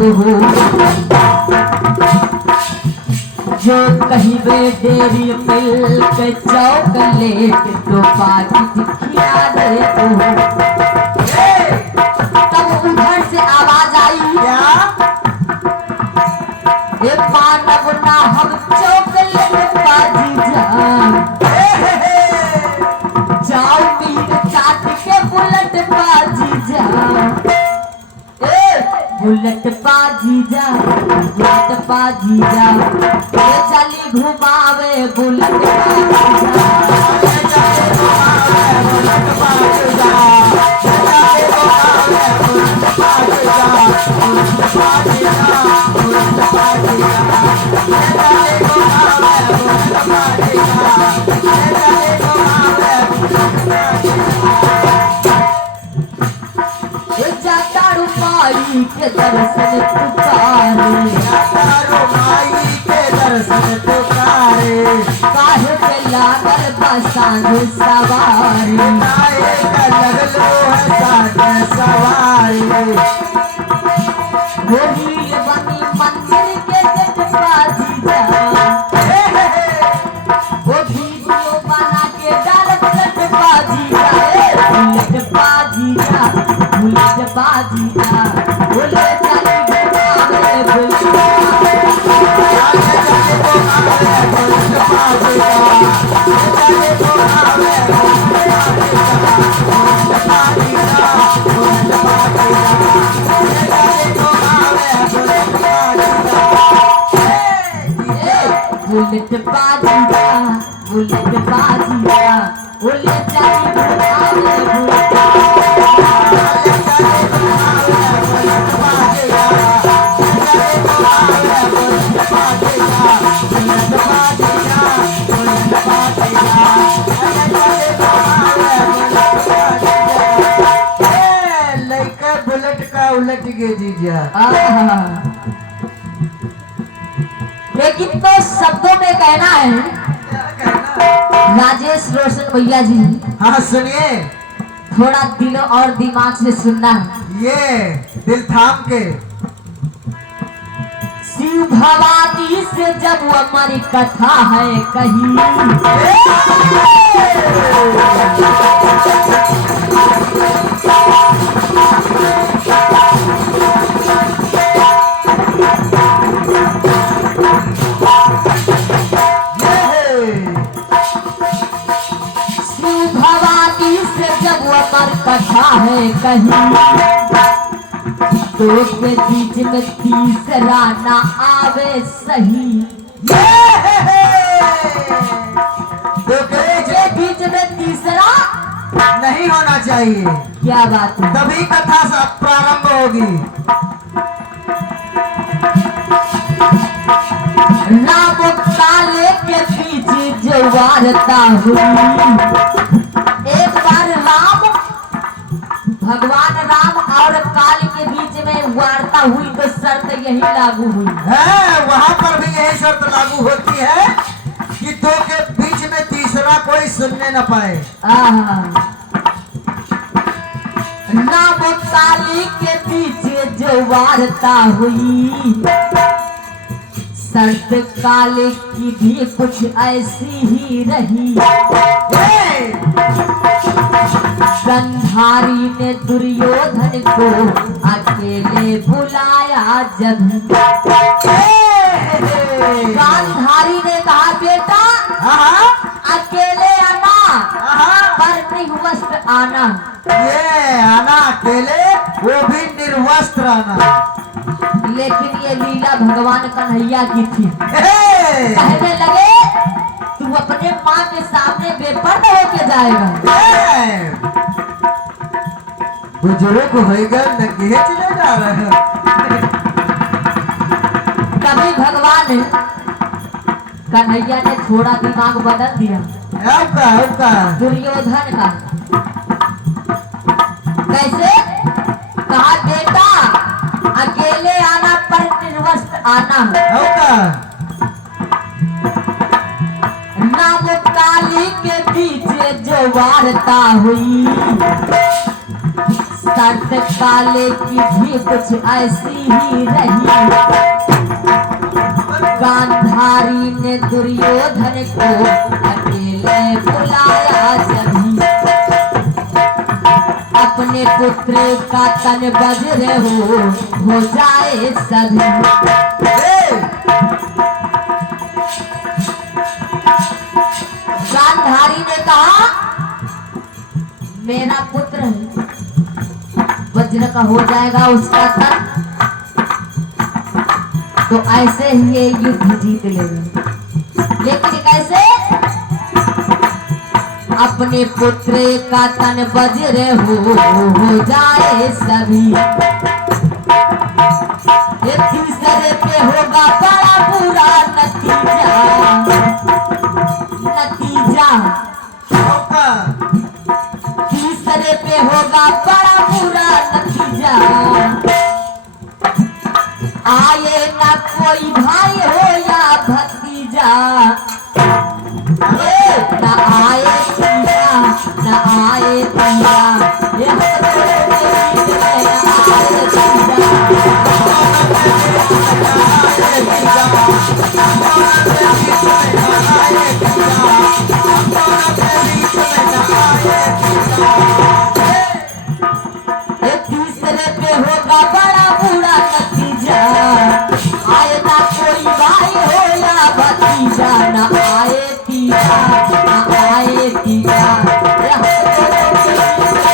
हो जो कहीं वे डेरी मिल्क चॉकलेट तो पाकिट खिला दे हो। तब उधर से आवाज आई क्या ये मानव ना हम चॉकलेट बाजी जाओ मीर चाट के बुलेट बाजी जाओ बुलेट बाजी जा बुलेट बाजी जा ये चली घुमावे बुलेट बाजी माई के दर्शन पुकारे माई के दर्शन पुकारे काहे पे लागल बसांग सवारी काहे का लगलो है साथ सवारी गोहिल बनी मंदिर के गेट बाजी जा वो वीडियो बना के डाल बुलेट बाजी जा बुलेट बाजी जा बुलेट बाजी जा बोले चली घुमावे बुलेट बाजी जा बुलेट बाजी जा बोले चली घुमावे बुलेट बुलेट का उलट गए जीजा। लेकिन तो शब्दों में कहना है राजेश रोशन भैया जी। हाँ सुनिए थोड़ा दिल और दिमाग से सुनना है ये दिल थाम के। शिव भवानी से जब हमारी कथा है कहीं शिव भवानी से जब हमारी कथा है कहीं तो के बीच में तीसरा ना आवे सही तो के बीच में तीसरा नहीं होना चाहिए। क्या बात है तभी कथा सब प्रारंभ होगी। राम काले के बीच जो वार्ता हुई एक बार राम भगवान राम और काल के बीच में वार्ता हुई तो शर्त यही लागू हुई है। वहाँ पर भी यही शर्त लागू होती है कि दो के बीच में तीसरा कोई सुनने न पाए। राम काली के बीच जो वार्ता हुई शर्त काले की भी कुछ ऐसी ही रही। गंधारी ने दुर्योधन को अकेले बुलाया जब गांधारी ने कहा बेटा अकेले आना पर निर्वस्त्र आना। ये आना अकेले वो भी निर्वस्त्र आना। लेकिन ये लीला भगवान कन्हैया की थी। कहने लगे तू अपने माँ के सामने बेपर्दा होके जाएगा। बुजुर्ग होएगा नंगे चले जा रहे हैं। तभी भगवान कन्हैया ने थोड़ा दिमाग बदल दिया दुर्योधन का। कैसे कहा बेटा अकेले आना पर निर्वस्त्र आना। नाम काली के बीच जो वार्ता हुई शर्त काले की भी कुछ ऐसी ही रही। गांधारी ने दुर्योधन को अकेले बुलाया जभी। अपने पुत्र का तन वज्र हो जाए सभी। गांधारी ने कहा मेरा पुत्र वज्र का हो जाएगा उसका तन, तो ऐसे ही ये युद्ध जीत लेगा। लेकिन कैसे? अपने पुत्र का तन वज्र हो जाए सभी। ये तीसरे पे होगा बड़ा बुरा नतीजा। तीसरे पे होगा बड़ा बुरा नतीजा। आए ना कोई भाई हो या भतीजा। ना आए पिया ना आए पिया, ये हमारे बीच में ना आए ये तीसरे पे होगा बड़ा बुरा नतीजा। आए ना कोई भाई हो या भतीजा, ना आए पिया ना आए पिया, ये हमारे बीच में